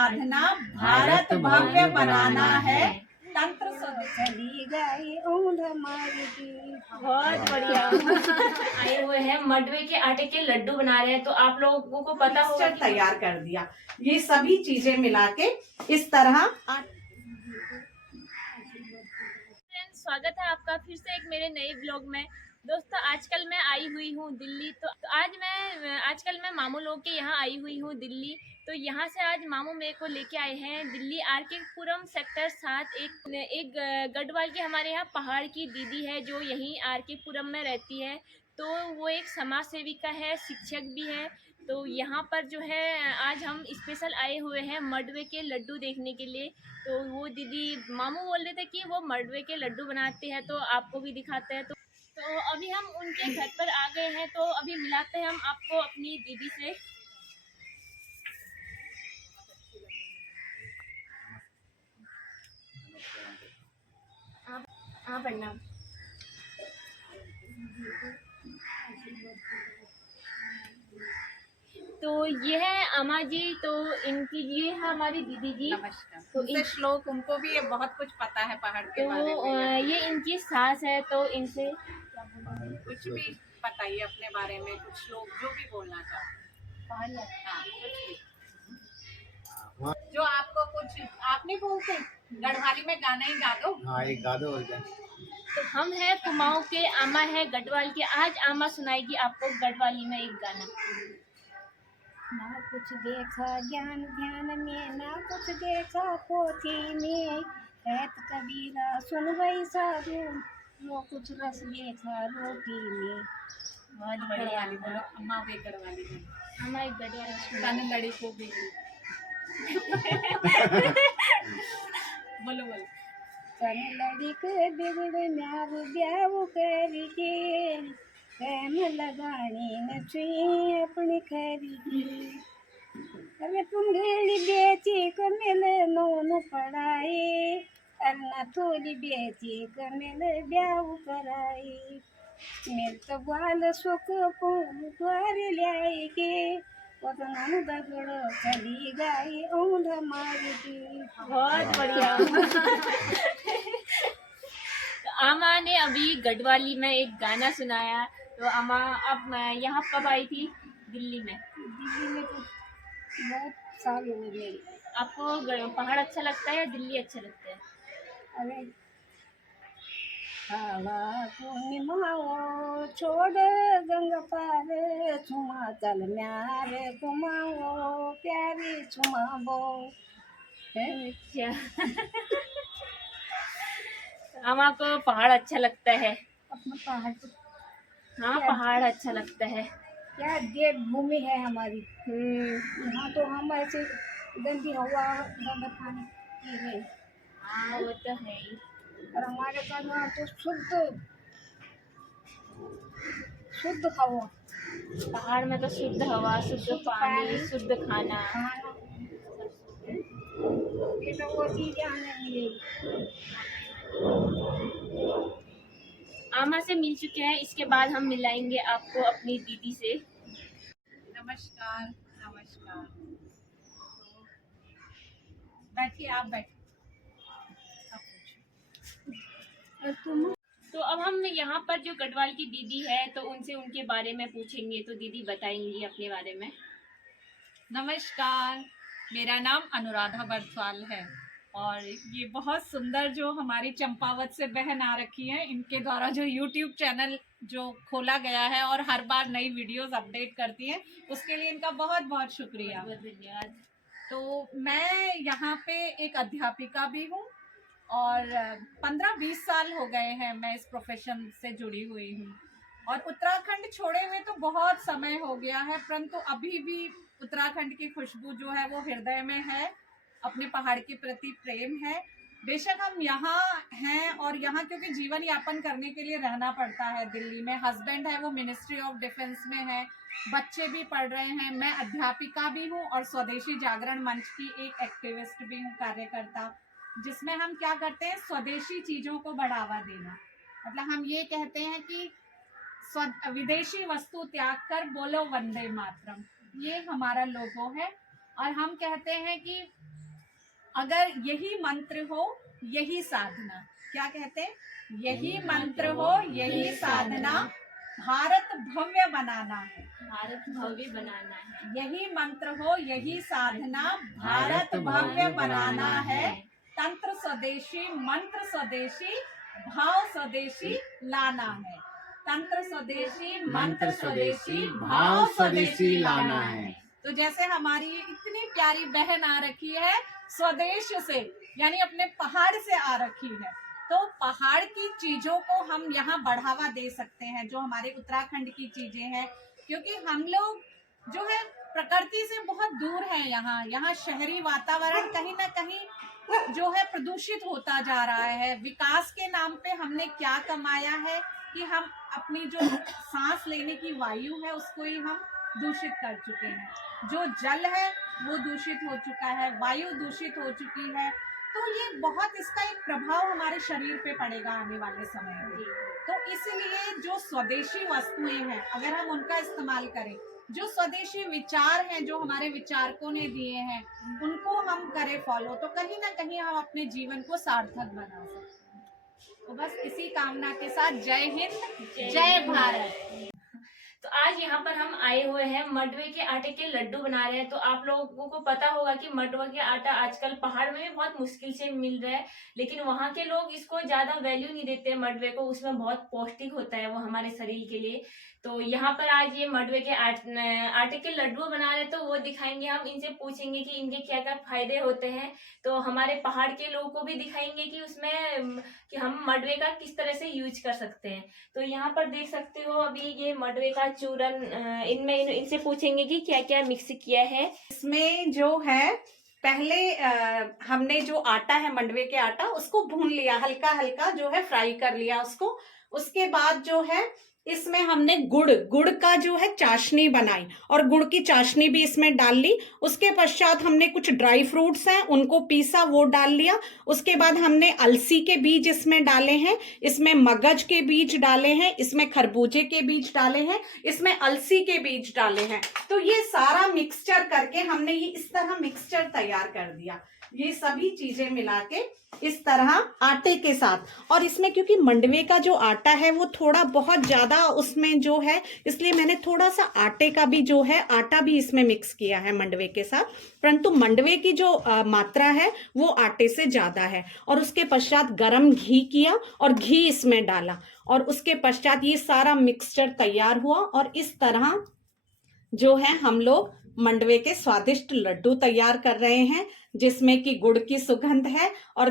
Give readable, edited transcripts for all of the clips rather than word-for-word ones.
साधना भारत भव्य बनाना है, तंत्र चली गई ऊंध मारगी। बहुत बढ़िया। आए हुए हैं मडवे के आटे के लड्डू बना रहे हैं, तो आप लोगों को पता होगा मिक्सचर तैयार कर दिया। ये सभी चीजें मिला के इस तरह। स्वागत है आपका फिर से एक मेरे नए ब्लॉग में। दोस्तों आजकल मैं आई हुई हूँ दिल्ली, तो आजकल मैं मामू लोग के यहाँ आई हुई हूँ दिल्ली। तो यहाँ से आज मामू मेरे को लेके आए हैं दिल्ली आर.के. पुरम सेक्टर 7। एक गढ़वाल के हमारे यहाँ पहाड़ की दीदी है जो यहीं आर.के. पुरम में रहती है। तो वो एक समाज सेविका है, शिक्षक भी है। तो यहाँ पर जो है आज हम स्पेशल आए हुए हैं मडवे के लड्डू देखने के लिए। तो वो दीदी मामू बोल रहे थे कि वो मडवे के लड्डू बनाते हैं, तो आपको भी दिखाते हैं। तो अभी हम उनके घर पर आ गए हैं, तो अभी मिलाते हैं हम आपको अपनी दीदी से। हाँ प्रणाम। तो ये है अम्मा जी, तो इनकी ये है हमारी दीदी जी। नमस्कार। तो उनसे श्लोक उनको भी ये बहुत कुछ पता है पहाड़ के बारे तो में। ये इनकी सास है, तो इनसे कुछ भी बताइए अपने बारे में, कुछ श्लोक जो भी बोलना चाहो। हाँ, कुछ भी जो आपको कुछ आप नहीं बोलते गढ़वाली में गाना ही गा दो। हाँ एक गा दो। तो हम है कुमाऊं के, आमा है गढ़वाल के। आज आमा सुनाएगी आपको गढ़वाली में एक गाना। ना कुछ देखा ज्ञान ध्यान में, ना कुछ देखा पोथी में, कहत कबीरा सुन वही साधु, वो कुछ रस देखा रोटी में। बहुत बढ़िया। गढ़वाली बोलो अम्मा, वे गढ़वाली में आमा एक गढ़वाली सुना। तन लड़ी को भी बोलो बोलो। तन लड़ी के बिगड़ न्याव ब्याव करके, प्रेम लगानी न छुई अपनी खरीदी। अरे पुंगेली बेची कमिल नोन पढ़ाई, अरना थोड़ी बेची कमिल ब्याव कराई। मेरे तो बाल सुख द्वार ल्याई के, वतन दगड़ चली गई ऊंध मारगी। बहुत बढ़िया। तो आमा ने अभी गढ़वाली में एक गाना सुनाया। तो आमा अब यहाँ कब आई थी दिल्ली में? दिल्ली में तो बहुत साल हुए मेरे। आपको पहाड़ अच्छा लगता है या दिल्ली अच्छा लगता है? अरे हवा पूर्णिमाओ छोड़ गंगा पार, छुमा चल म्यार कुमाओ प्यारी छुमाबो। अच्छा। आमा को पहाड़ अच्छा लगता है। अपना पहाड़ तो हाँ पहाड़ अच्छा लगता है। क्या देवभूमि है हमारी। यहाँ तो हम ऐसे गंदी हवा गंदा पानी पी रहे हैं। हाँ वो तो है ही। और हमारे पास वहाँ तो शुद्ध हवा। पहाड़ में तो शुद्ध हवा, शुद्ध पानी, शुद्ध खाना। ये तो वो चीज़ें हमें मिलेगी। आमा से मिल चुके हैं, इसके बाद हम मिलाएंगे आपको अपनी दीदी से। नमस्कार नमस्कार। बैठिए, आप बैठिए। और तुम? तो अब हम यहाँ पर जो गढ़वाल की दीदी है, तो उनसे उनके बारे में पूछेंगे। तो दीदी बताएंगी अपने बारे में। नमस्कार, मेरा नाम अनुराधा बरसाल है और ये बहुत सुंदर जो हमारी चंपावत से बहन आ रखी हैं, इनके द्वारा जो YouTube चैनल जो खोला गया है और हर बार नई वीडियोस अपडेट करती हैं, उसके लिए इनका बहुत बहुत शुक्रिया। धन्यवाद। तो मैं यहाँ पे एक अध्यापिका भी हूँ और 15-20 साल हो गए हैं मैं इस प्रोफेशन से जुड़ी हुई हूँ। और उत्तराखंड छोड़े हुए तो बहुत समय हो गया है, परंतु अभी भी उत्तराखंड की खुशबू जो है वो हृदय में है। अपने पहाड़ के प्रति प्रेम है। बेशक हम यहाँ हैं और यहाँ क्योंकि जीवन यापन करने के लिए रहना पड़ता है दिल्ली में। हस्बैंड है वो मिनिस्ट्री ऑफ डिफेंस में है, बच्चे भी पढ़ रहे हैं। मैं अध्यापिका भी हूँ और स्वदेशी जागरण मंच की एक एक्टिविस्ट भी हूँ, कार्यकर्ता, जिसमें हम क्या करते हैं, स्वदेशी चीज़ों को बढ़ावा देना। मतलब हम ये कहते हैं कि विदेशी वस्तु त्याग कर बोलो वंदे मातरम, ये हमारा लोगो है। और हम कहते हैं कि अगर यही मंत्र हो यही साधना, क्या कहते हैं, यही मंत्र हो यही साधना, भारत भव्य बनाना है, भारत भव्य बनाना है, यही मंत्र हो यही साधना, भारत भव्य बनाना है, तंत्र स्वदेशी मंत्र स्वदेशी, भाव स्वदेशी लाना है, तंत्र स्वदेशी मंत्र स्वदेशी, भाव स्वदेशी लाना है। तो जैसे हमारी इतनी प्यारी बहन आ रखी है स्वदेश से, यानी अपने पहाड़ से आ रखी है, तो पहाड़ की चीजों को हम यहाँ बढ़ावा दे सकते हैं, जो हमारे उत्तराखंड की चीजें हैं, क्योंकि हम लोग जो है प्रकृति से बहुत दूर है। यहाँ शहरी वातावरण कहीं ना कहीं जो है प्रदूषित होता जा रहा है। विकास के नाम पे हमने क्या कमाया है कि हम अपनी जो सांस लेने की वायु है उसको ही हम दूषित कर चुके हैं, जो जल है वो दूषित हो चुका है, वायु दूषित हो चुकी है। तो ये बहुत, इसका एक प्रभाव हमारे शरीर पे पड़ेगा आने वाले समय में। तो इसलिए जो स्वदेशी वस्तुएं हैं अगर हम उनका इस्तेमाल करें, जो स्वदेशी विचार हैं जो हमारे विचारकों ने दिए हैं उनको हम करें फॉलो, तो कहीं ना कहीं हम अपने जीवन को सार्थक बना सकते हैं। तो बस इसी कामना के साथ जय हिंद, जय भारत। तो आज यहाँ पर हम आए हुए हैं, मंडवे के आटे के लड्डू बना रहे हैं। तो आप लोगों को पता होगा कि मंडवे के आटा आजकल पहाड़ में भी बहुत मुश्किल से मिल रहा है, लेकिन वहाँ के लोग इसको ज्यादा वैल्यू नहीं देते मंडवे को, उसमें बहुत पौष्टिक होता है वो हमारे शरीर के लिए। तो यहाँ पर आज ये मंडवे के आटे के लड्डू बना रहे हैं, तो वो दिखाएंगे, हम इनसे पूछेंगे कि इनके क्या क्या फायदे होते हैं। तो हमारे पहाड़ के लोगों को भी दिखाएंगे कि उसमें कि हम मंडवे का किस तरह से यूज कर सकते हैं। तो यहाँ पर देख सकते हो अभी ये मंडवे का चूरन, इनमें इनसे पूछेंगे कि क्या क्या मिक्स किया है। इसमें जो है पहले हमने जो आटा है मंडवे के आटा उसको भून लिया, हल्का हल्का जो है फ्राई कर लिया उसको। उसके बाद जो है इसमें हमने गुड़ का जो है चाशनी बनाई और गुड़ की चाशनी भी इसमें डाल ली। उसके पश्चात हमने कुछ ड्राई फ्रूट्स हैं उनको पीसा, वो डाल लिया। उसके बाद हमने अलसी के बीज इसमें डाले हैं, इसमें मगज के बीज डाले हैं, इसमें खरबूजे के बीज डाले हैं, इसमें अलसी के बीज डाले हैं। तो ये सारा मिक्सचर करके हमने ये इस तरह मिक्सचर तैयार कर दिया, ये सभी चीजें मिला के इस तरह आटे के साथ। और इसमें क्योंकि मंडवे का जो आटा है वो थोड़ा बहुत ज्यादा उसमें जो है, इसलिए मैंने थोड़ा सा आटे का भी जो है आटा भी इसमें मिक्स किया है मंडवे के साथ, परंतु मंडवे की जो मात्रा है वो आटे से ज्यादा है। और उसके पश्चात गरम घी किया और घी इसमें डाला और उसके पश्चात ये सारा मिक्सचर तैयार हुआ। और इस तरह जो है हम लोग मंडवे के स्वादिष्ट लड्डू तैयार कर रहे हैं, जिसमें कि गुड़ की सुगंध है और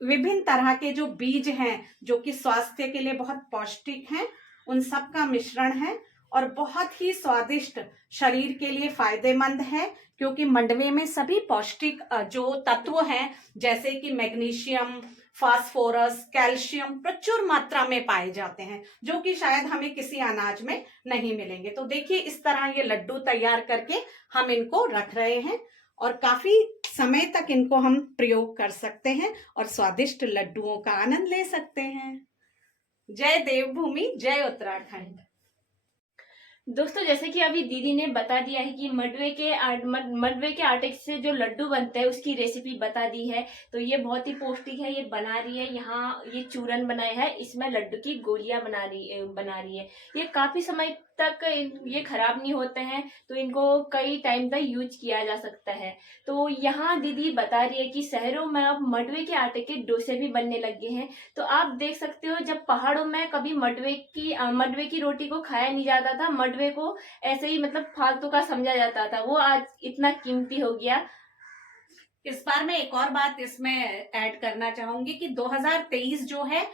विभिन्न तरह के जो बीज हैं जो कि स्वास्थ्य के लिए बहुत पौष्टिक हैं, उन सब का मिश्रण है और बहुत ही स्वादिष्ट, शरीर के लिए फायदेमंद है। क्योंकि मंडवे में सभी पौष्टिक जो तत्व हैं जैसे कि मैग्नीशियम, फास्फोरस, कैल्शियम प्रचुर मात्रा में पाए जाते हैं, जो कि शायद हमें किसी अनाज में नहीं मिलेंगे। तो देखिए इस तरह ये लड्डू तैयार करके हम इनको रख रहे हैं और काफी समय तक इनको हम प्रयोग कर सकते हैं और स्वादिष्ट लड्डुओं का आनंद ले सकते हैं। जय देवभूमि, जय उत्तराखंड। दोस्तों जैसे कि अभी दीदी ने बता दिया है कि मंडवे के आटे से जो लड्डू बनते हैं उसकी रेसिपी बता दी है। तो ये बहुत ही पौष्टिक है, ये बना रही है, यहाँ ये चूरन बनाया है, इसमें लड्डू की गोलियां बना रही है। ये काफी समय तक ये खराब नहीं होते हैं, तो इनको कई टाइम तक यूज किया जा सकता है। तो यहाँ दीदी बता रही है कि शहरों में अब मंडवे के आटे के डोसे भी बनने लगे हैं। तो आप देख सकते हो जब पहाड़ों में कभी मंडवे की रोटी को खाया नहीं जाता था, मंडवे को ऐसे ही मतलब फालतू का समझा जाता था, वो आज इतना कीमती हो गया। इस बार मैं एक और बात इसमें ऐड करना चाहूंगी कि 2023 जो है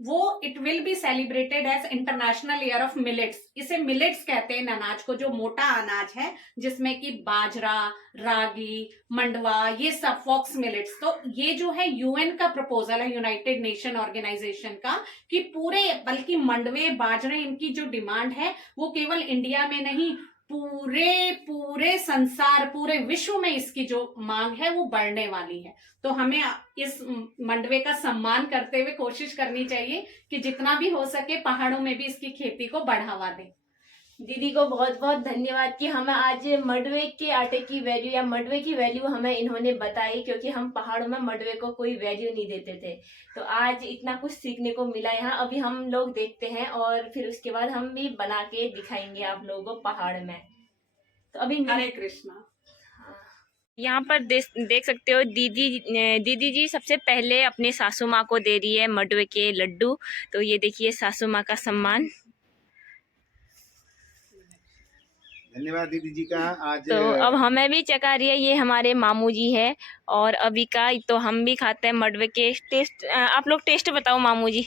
वो it will be celebrated as international year of millets. इसे मिलेट्स कहते हैं अनाज को, जो मोटा अनाज है जिसमें कि बाजरा, रागी, मंडवा, ये सब फॉक्स मिलेट्स। तो ये जो है यूएन का प्रपोजल है, यूनाइटेड नेशन ऑर्गेनाइजेशन का, कि पूरे बल्कि मंडवे, बाजरे, इनकी जो डिमांड है वो केवल इंडिया में नहीं, पूरे संसार, पूरे विश्व में इसकी जो मांग है वो बढ़ने वाली है। तो हमें इस मंडवे का सम्मान करते हुए कोशिश करनी चाहिए कि जितना भी हो सके पहाड़ों में भी इसकी खेती को बढ़ावा दें। दीदी को बहुत बहुत धन्यवाद कि हमें आज मडवे के आटे की वैल्यू या मडवे की वैल्यू हमें इन्होंने बताई, क्योंकि हम पहाड़ों में मडवे को कोई वैल्यू नहीं देते थे। तो आज इतना कुछ सीखने को मिला यहाँ। अभी हम लोग देखते हैं और फिर उसके बाद हम भी बना के दिखाएंगे आप लोगों को पहाड़ में। तो अभी हरे कृष्णा। यहाँ पर देख सकते हो दीदी जी सबसे पहले अपने सासू माँ को दे रही है मडवे के लड्डू। तो ये देखिए सासू माँ का सम्मान। धन्यवाद दीदी जी का। आज तो अब हमें भी चखा रही है, ये हमारे मामू जी है और अभी का तो हम भी खाते हैं मडवे के। टेस्ट आप लोग टेस्ट बताओ मामू जी।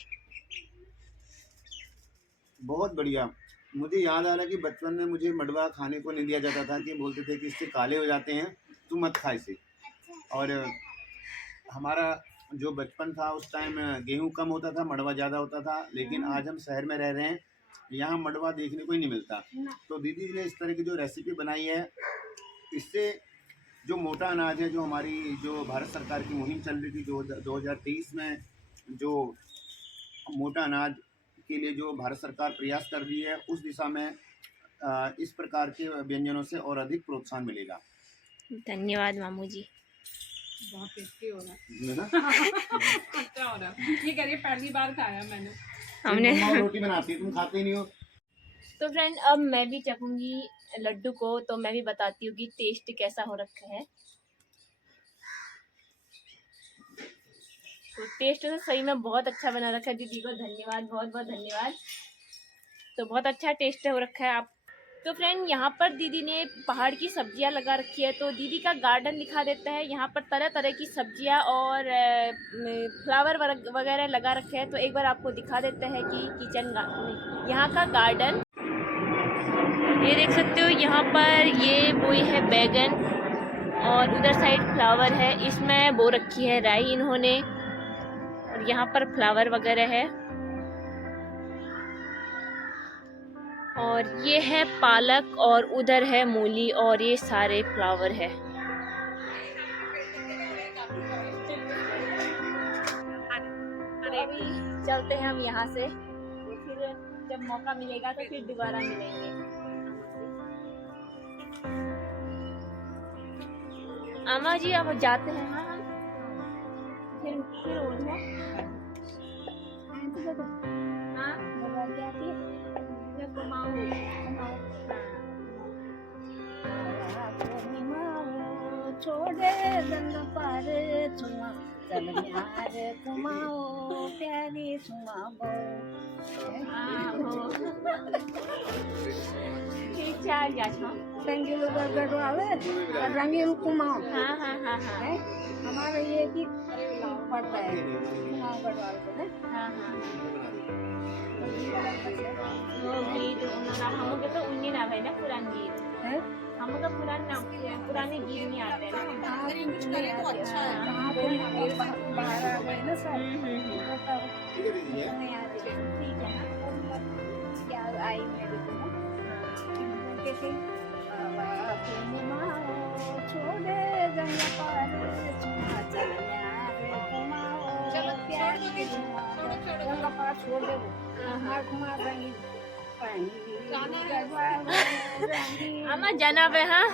बहुत बढ़िया। मुझे याद आ रहा कि बचपन में मुझे मडवा खाने को नहीं दिया जाता था, कि बोलते थे कि इससे काले हो जाते हैं, तू मत खा इसे। और हमारा जो बचपन था उस टाइम गेहूं कम होता था, मडवा ज़्यादा होता था। लेकिन आज हम शहर में रह रहे हैं, यहाँ मडवा देखने को ही नहीं मिलता। तो दीदी जी ने इस तरह की जो रेसिपी बनाई है, इससे जो मोटा अनाज है, जो हमारी जो भारत सरकार की मुहिम चल रही थी, जो 2023 में जो मोटा अनाज के लिए जो भारत सरकार प्रयास कर रही है, उस दिशा में इस प्रकार के व्यंजनों से और अधिक प्रोत्साहन मिलेगा। धन्यवाद मामू जी। बहुत टेस्टी हो रहा है ना? है। अच्छा हो रहा है। ये करिए, पहली बार खाया मैंने। हमने तुम रोटी बनाती, तुम खाते ही नहीं हो। तो फ्रेंड अब मैं भी चखूंगी लड्डू को, तो मैं भी बताती हूँ कि टेस्ट कैसा हो रखा है। तो टेस्ट तो सही में बहुत अच्छा बना रखा है। दीदी को धन्यवाद, बहुत बहुत धन्यवाद। तो बहुत अच्छा टेस्ट हो रखा है आप। तो फ्रेंड यहाँ पर दीदी ने पहाड़ की सब्जियाँ लगा रखी है, तो दीदी का गार्डन दिखा देता है। यहाँ पर तरह तरह की सब्जियाँ और फ्लावर वगैरह लगा रखे हैं। तो एक बार आपको दिखा देते हैं कि किचन यहाँ का गार्डन। ये देख सकते हो, यहाँ पर ये बोई है बैगन और उधर साइड फ्लावर है। इसमें बो रखी है राई इन्होंने, और यहाँ पर फ्लावर वगैरह है। और ये है पालक और उधर है मूली और ये सारे फ्लावर है। अभी चलते हैं हम यहाँ से, तो फिर जब मौका मिलेगा तो फिर दोबारा मिलेंगे। अम्मा जी अब जाते हैं। हाँ हम फिर हाँ छोड़े रंग पर छुआ चल यार कुमाओ प्यारी छुआ रंगीन गढ़वाले रंगीन कुमाओ। हाँ हाँ हाँ हाँ हमारा ये भी पड़ता है कुमाओ गढ़वाल को ना। हाँ हाँ वो गीत हमको तो उन्हीं ना भाई ना पुरान गीत है हमको पुराने गीत नहीं आते ना। अगर इंग्लिश करे तो अच्छा है। हाँ बाहर आ गए ना सब ठीक है दीदी है। ठीक है ना। क्या आई मेरे को ना कैसे छोड़े रंग पर छुआ चल यार कुमाओ चलो प्यार छोड़ दो दीदी, छोड़ो छोड़ो रंग पर छोड़ दे कुमार रंगीन अम्मा जाना पे हाँ।